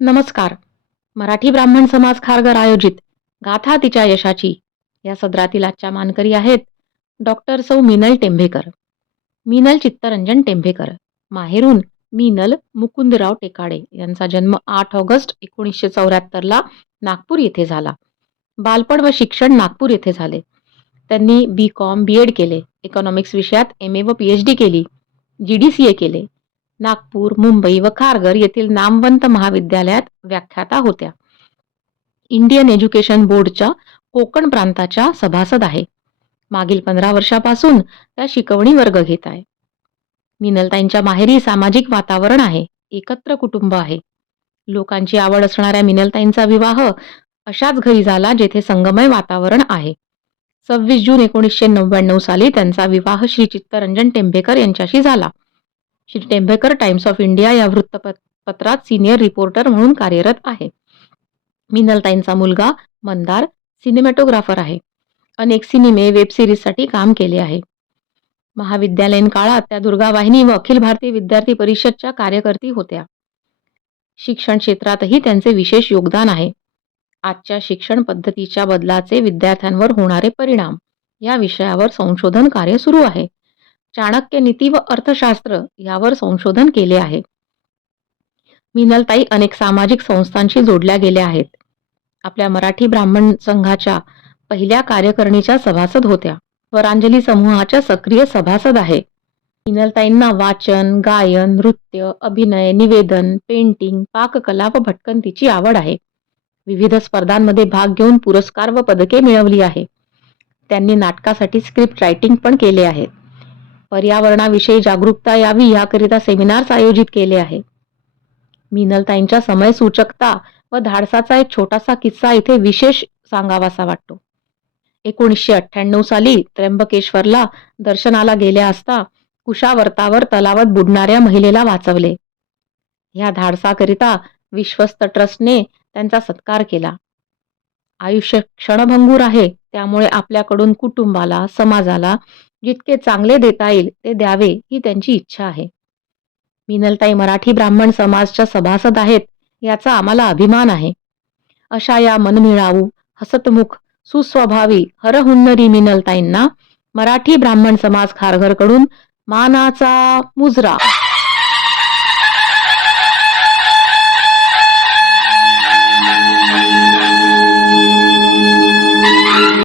नमस्कार. मराठी ब्राह्मण समाज खारघर आयोजित गाथा तिच्या यशाची. या सदरातील आजच्या मानकरी आहेत डॉक्टर सौ मिनल टेंभेकर. मिनल चित्तरंजन टेंभेकर. माहेरून मिनल मुकुंदराव टेकाडे यांचा जन्म आठ ऑगस्ट एकोणीसशे चौऱ्याहत्तरला नागपूर येथे झाला. बालपण व शिक्षण नागपूर येथे झाले. त्यांनी बी कॉम बी एड केले. इकॉनॉमिक्स विषयात एम ए व पी एच डी केली. जी डी सी ए केले. नागपूर मुंबई व खारघर येथील नामवंत महाविद्यालयात व्याख्याता होत्या. इंडियन एज्युकेशन बोर्डच्या कोकण प्रांताच्या सभासद आहे. मागील पंधरा वर्षापासून त्या शिकवणी वर्ग घेत आहे. मिनलताईंच्या माहेरी सामाजिक वातावरण आहे. एकत्र कुटुंब आहे. लोकांची आवड असणाऱ्या मिनलताईंचा विवाह अशाच घरी झाला जेथे संगमय वातावरण आहे. सव्वीस जून एकोणीसशे नव्याण्णव साली त्यांचा विवाह श्री चित्तरंजन टेंभेकर यांच्याशी झाला. Shri Tembhekar Times of India या वृत्तपत्रात सिनियर रिपोर्टर म्हणून कार्यरत आहे. मिनलताईंचा मुलगा मंदार सिनेमॅटोग्राफर आहे. अनेक सिनेमे वेब सिरीजसाठी काम केले आहे. महाविद्यालयीन काळात त्या दुर्गा वाहिनी व अखिल भारतीय विद्यार्थी परिषदच्या कार्यकर्ती होत्या. शिक्षण क्षेत्रातही त्यांचे विशेष योगदान आहे. आजच्या शिक्षण पद्धतीच्या बदलाचे विद्यार्थ्यांवर होणारे परिणाम या विषयावर संशोधन कार्य सुरू आहे. चाणक्य नीती व अर्थशास्त्र यावर संशोधन केले आहे. मिनलताई अनेक सामाजिक संस्थांशी जोडल्या गेल्या आहेत. आपल्या मराठी ब्राह्मण संघाच्या पहिल्या कार्यकारिणीच्या सभासद होत्या. स्वरांजली समूहाच्या सक्रिय सभासद आहे. मिनलताईंना वाचन गायन नृत्य अभिनय निवेदन पेंटिंग पाककला व भटकंतीची आवड आहे. विविध स्पर्धांमध्ये भाग घेऊन पुरस्कार व पदके मिळवली आहे. त्यांनी नाटकासाठी स्क्रिप्ट रायटिंग पण केले आहेत. पर्यावरणाविषयी जागरूकता यावी याकरिता सेमिनार्स आयोजित केले आहे मिनलताईंच्या समय सूचकता व धाडसाचा एक छोटासा किस्सा इथे विशेष सांगावासा वाटतो. एकोणीसशे अठ्ठ्याण्णव साली त्र्यंबकेश्वरला दर्शनाला गेल्या असता कुशावर्तावर तलावात बुडणाऱ्या महिलेला वाचवले. ह्या धाडसाकरिता विश्वस्त ट्रस्टने त्यांचा सत्कार केला. आयुष्य क्षणभंगूर आहे त्यामुळे आपल्याकडून कुटुंबाला समाजाला जितके चांगले देता येईल ते द्यावे ही त्यांची इच्छा आहे. मिनलताई मराठी ब्राह्मण समाजच्या सभासद आहेत याचा आम्हाला अभिमान आहे. अशा या मनमिळावू हसतमुख सुस्वभावी हरहुन्नरी मिनलताईंना मराठी ब्राह्मण समाज खारघरकडून मानाचा मुजरा.